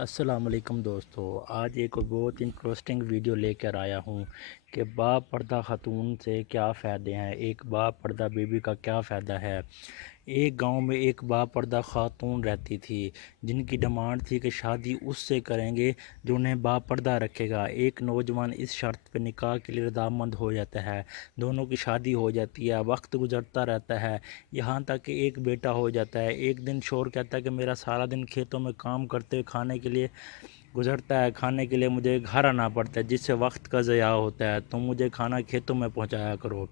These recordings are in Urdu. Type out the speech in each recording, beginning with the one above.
السلام علیکم دوستو، آج ایک بہت انٹرسٹنگ ویڈیو لے کر آیا ہوں کہ با پردہ خاتون سے کیا فائدے ہیں، ایک با پردہ بیوی کا کیا فائدہ ہے۔ ایک گاؤں میں ایک با پردہ خاتون رہتی تھی جن کی ڈیمانڈ تھی کہ شادی اس سے کریں گے جو انہیں با پردہ رکھے گا۔ ایک نوجوان اس شرط پہ نکاح کے لیے رضامند ہو جاتا ہے، دونوں کی شادی ہو جاتی ہے، وقت گزرتا رہتا ہے، یہاں تک کہ ایک بیٹا ہو جاتا ہے۔ ایک دن شوہر کہتا ہے کہ میرا سارا دن کھیتوں میں کام کرتے کھانے کے لیے گزرتا ہے، کھانے کے لیے مجھے گھر آنا پڑتا ہے جس سے وقت کا ضیاع ہوتا ہے، تم مجھے کھانا کھیتوں میں پہنچایا کرو۔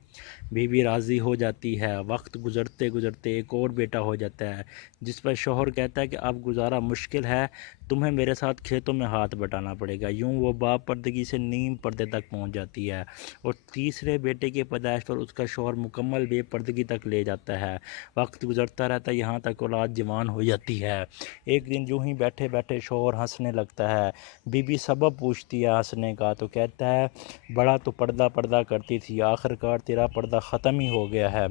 بیوی راضی ہو جاتی ہے، وقت گزرتے گزرتے ایک اور بیٹا ہو جاتا ہے جس پر شوہر کہتا ہے کہ اب گزارا مشکل ہے، تمہیں میرے ساتھ کھیتوں میں ہاتھ بٹانا پڑے گا۔ یوں وہ با پردگی سے نیم پردے تک پہنچ جاتی ہے اور تیسرے بیٹے کی پیدائش پر اس کا شوہر مکمل بے پردگی تک لے جاتا ہے۔ وقت گزرتا رہتا ہے، یہاں تک اولاد جوان ہو جاتی ہے۔ ایک دن یوں ہی بیٹھے بیٹھے شوہر ہنسنے لگتا ہے، بیوی سبب پوچھتی ہے ہنسنے کا تو کہتا ہے بڑا تو پردہ پردہ کرتی تھی، آخر کار تیرا پردہ ختم ہی ہو گیا ہے،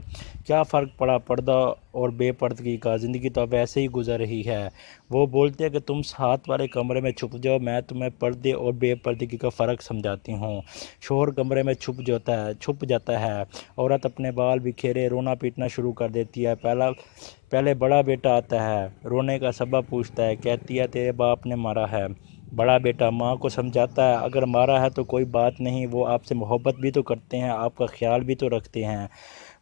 کیا فرق پڑا پردہ اور بے پردگی کا، زندگی تو اب ایسے ہی گزر رہی ہے۔ وہ بولتے ہیں کہ تم ساتھ والے کمرے میں چھپ جاؤ، میں تمہیں پردے اور بے پردگی کا فرق سمجھاتی ہوں۔ شوہر کمرے میں چھپ جاتا ہے، عورت اپنے بال بکھیرے رونا پیٹنا شروع کر دیتی ہے۔ پہلے بڑا بیٹا آتا ہے، رونے کا سبب پوچھتا ہے، کہتی ہے تیرے باپ نے مارا ہے۔ بڑا بیٹا ماں کو سمجھاتا ہے اگر مارا ہے تو کوئی بات نہیں، وہ آپ سے محبت بھی تو کرتے ہیں، آپ کا خیال بھی تو رکھتے ہیں۔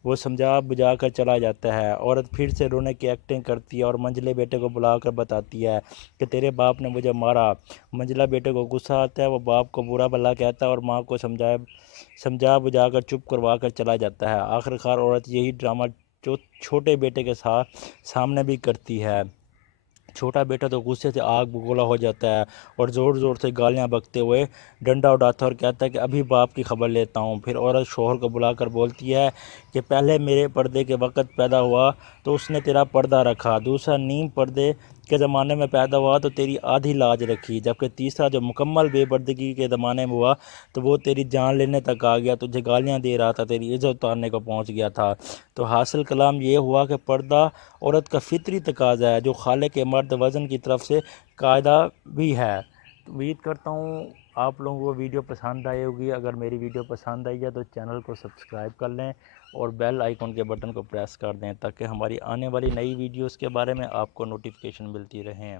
وہ سمجھا بجھا کر چلا جاتا ہے۔ عورت پھر سے رونے کی ایکٹنگ کرتی ہے اور منجلے بیٹے کو بلا کر بتاتی ہے کہ تیرے باپ نے مجھے مارا۔ منجلہ بیٹے کو غصہ آتا ہے، وہ باپ کو برا بھلا کہتا ہے اور ماں کو سمجھا بجھا کر چپ کروا کر چلا جاتا ہے۔ آخرکار عورت یہی ڈرامہ چھوٹے بیٹے کے سامنے بھی کرتی ہے۔ چھوٹا بیٹا تو غصے سے آگ بگولا ہو جاتا ہے اور زور زور سے گالیاں بکتے ہوئے ڈنڈا اٹھاتا ہے اور کہتا ہے کہ ابھی باپ کی خبر لیتا ہوں۔ پھر عورت شوہر کو بلا کر بولتی ہے کہ پہلے میرے پردے کے وقت پیدا ہوا تو اس نے تیرا پردہ رکھا، دوسرا نیم پردے کے زمانے میں پیدا ہوا تو تیری آدھی لاج رکھی، جبکہ تیسرا جو مکمل بے پردگی کے زمانے میں ہوا تو وہ تیری جان لینے تک آ گیا، تجھے گالیاں دے رہا تھا، تیری عزت اتارنے کو پہنچ گیا تھا۔ تو حاصل کلام یہ ہوا کہ پردہ عورت کا فطری تقاضا ہے جو خالق مرد وزن کی طرف سے قاعدہ بھی ہے۔ امید کرتا ہوں آپ لوگوں کو ویڈیو پسند آئی ہوگی۔ اگر میری ویڈیو پسند آئی ہے تو چینل کو سبسکرائب کر لیں اور بیل آئیکن کے بٹن کو پریس کر دیں تاکہ ہماری آنے والی نئی ویڈیوز کے بارے میں آپ کو نوٹیفیکیشن ملتی رہیں۔